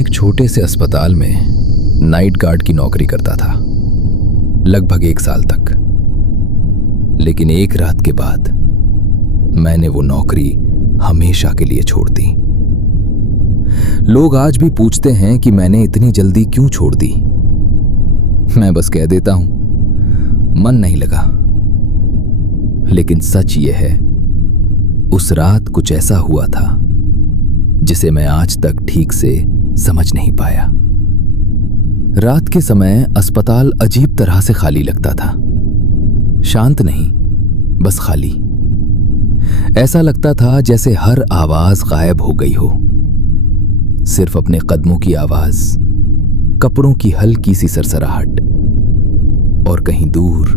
एक छोटे से अस्पताल में नाइट गार्ड की नौकरी करता था, लगभग 1 साल तक। लेकिन एक रात के बाद मैंने वो नौकरी हमेशा के लिए छोड़ दी। लोग आज भी पूछते हैं कि मैंने इतनी जल्दी क्यों छोड़ दी। मैं बस कह देता हूं, मन नहीं लगा। लेकिन सच ये है, उस रात कुछ ऐसा हुआ था जिसे मैं आज तक ठीक से समझ नहीं पाया। रात के समय अस्पताल अजीब तरह से खाली लगता था। शांत नहीं, बस खाली। ऐसा लगता था जैसे हर आवाज गायब हो गई हो। सिर्फ अपने कदमों की आवाज, कपड़ों की हल्की सी सरसराहट और कहीं दूर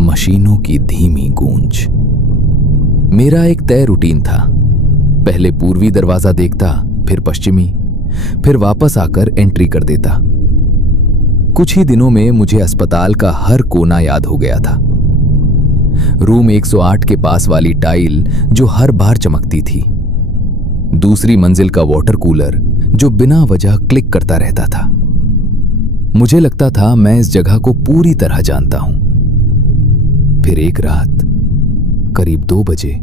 मशीनों की धीमी गूंज। मेरा एक तय रूटीन था। पहले पूर्वी दरवाजा देखता, फिर पश्चिमी, फिर वापस आकर एंट्री कर देता। कुछ ही दिनों में मुझे अस्पताल का हर कोना याद हो गया था। रूम 108 के पास वाली टाइल जो हर बार चमकती थी, दूसरी मंजिल का वाटर कूलर जो बिना वजह क्लिक करता रहता था। मुझे लगता था मैं इस जगह को पूरी तरह जानता हूं। फिर एक रात करीब 2 बजे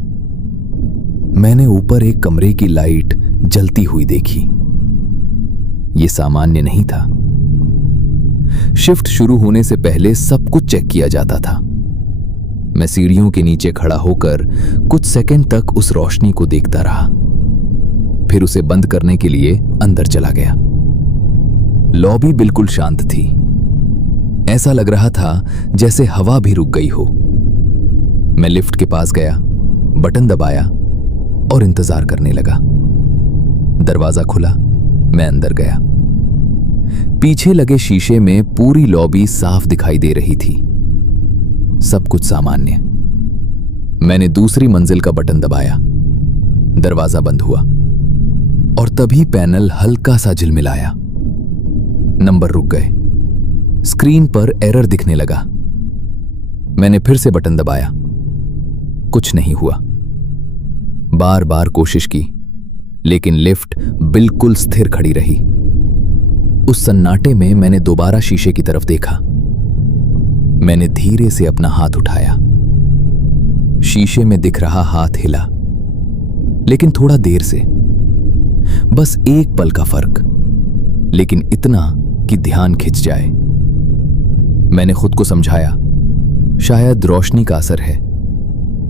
मैंने ऊपर एक कमरे की लाइट जलती हुई देखी। ये सामान्य नहीं था। शिफ्ट शुरू होने से पहले सब कुछ चेक किया जाता था। मैं सीढ़ियों के नीचे खड़ा होकर कुछ सेकंड तक उस रोशनी को देखता रहा, फिर उसे बंद करने के लिए अंदर चला गया। लॉबी बिल्कुल शांत थी। ऐसा लग रहा था जैसे हवा भी रुक गई हो। मैं लिफ्ट के पास गया, बटन दबाया और इंतजार करने लगा। दरवाजा खुला, मैं अंदर गया। पीछे लगे शीशे में पूरी लॉबी साफ दिखाई दे रही थी। सब कुछ सामान्य। मैंने दूसरी मंजिल का बटन दबाया, दरवाजा बंद हुआ और तभी पैनल हल्का सा झिलमिलाया। नंबर रुक गए। स्क्रीन पर एरर दिखने लगा। मैंने फिर से बटन दबाया, कुछ नहीं हुआ। बार बार कोशिश की, लेकिन लिफ्ट बिल्कुल स्थिर खड़ी रही। उस सन्नाटे में मैंने दोबारा शीशे की तरफ देखा। मैंने धीरे से अपना हाथ उठाया। शीशे में दिख रहा हाथ हिला, लेकिन थोड़ा देर से। बस एक पल का फर्क, लेकिन इतना कि ध्यान खिंच जाए। मैंने खुद को समझाया, शायद रोशनी का असर है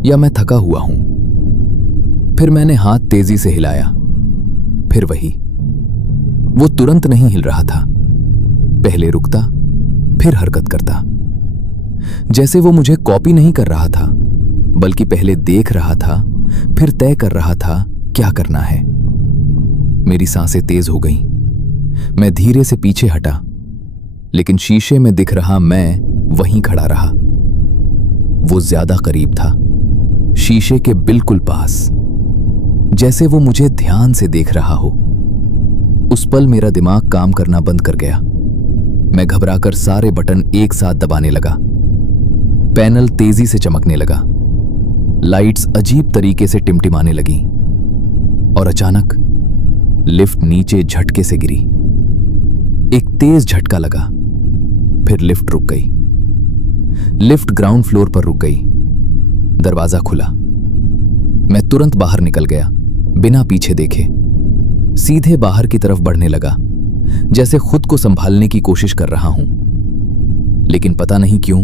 या मैं थका हुआ हूं। फिर मैंने हाथ तेजी से हिलाया। फिर वही। वो तुरंत नहीं हिल रहा था। पहले रुकता, फिर हरकत करता। जैसे वो मुझे कॉपी नहीं कर रहा था, बल्कि पहले देख रहा था, फिर तय कर रहा था क्या करना है। मेरी सांसें तेज हो गईं। मैं धीरे से पीछे हटा, लेकिन शीशे में दिख रहा मैं वहीं खड़ा रहा। वो ज्यादा करीब था, शीशे के बिल्कुल पास, जैसे वो मुझे ध्यान से देख रहा हो। उस पल मेरा दिमाग काम करना बंद कर गया। मैं घबराकर सारे बटन एक साथ दबाने लगा। पैनल तेजी से चमकने लगा। लाइट्स अजीब तरीके से टिमटिमाने लगी और अचानक लिफ्ट नीचे झटके से गिरी। एक तेज झटका लगा, फिर लिफ्ट रुक गई। लिफ्ट ग्राउंड फ्लोर पर रुक गई। दरवाजा खुला। मैं तुरंत बाहर निकल गया, बिना पीछे देखे। सीधे बाहर की तरफ बढ़ने लगा, जैसे खुद को संभालने की कोशिश कर रहा हूं। लेकिन पता नहीं क्यों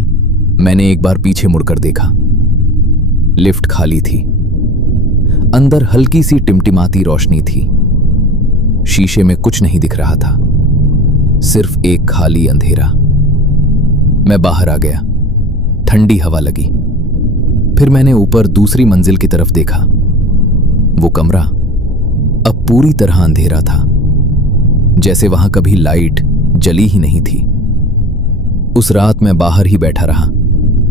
मैंने एक बार पीछे मुड़कर देखा। लिफ्ट खाली थी। अंदर हल्की सी टिमटिमाती रोशनी थी। शीशे में कुछ नहीं दिख रहा था, सिर्फ एक खाली अंधेरा। मैं बाहर आ गया। ठंडी हवा लगी। फिर मैंने ऊपर दूसरी मंजिल की तरफ देखा। वो कमरा अब पूरी तरह अंधेरा था, जैसे वहां कभी लाइट जली ही नहीं थी। उस रात मैं बाहर ही बैठा रहा,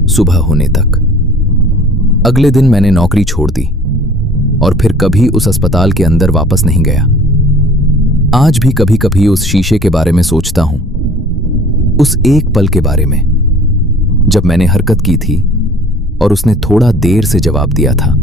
सुबह होने तक। अगले दिन मैंने नौकरी छोड़ दी और फिर कभी उस अस्पताल के अंदर वापस नहीं गया। आज भी कभी कभी उस शीशे के बारे में सोचता हूं, उस एक पल के बारे में जब मैंने हरकत की थी और उसने थोड़ा देर से जवाब दिया था।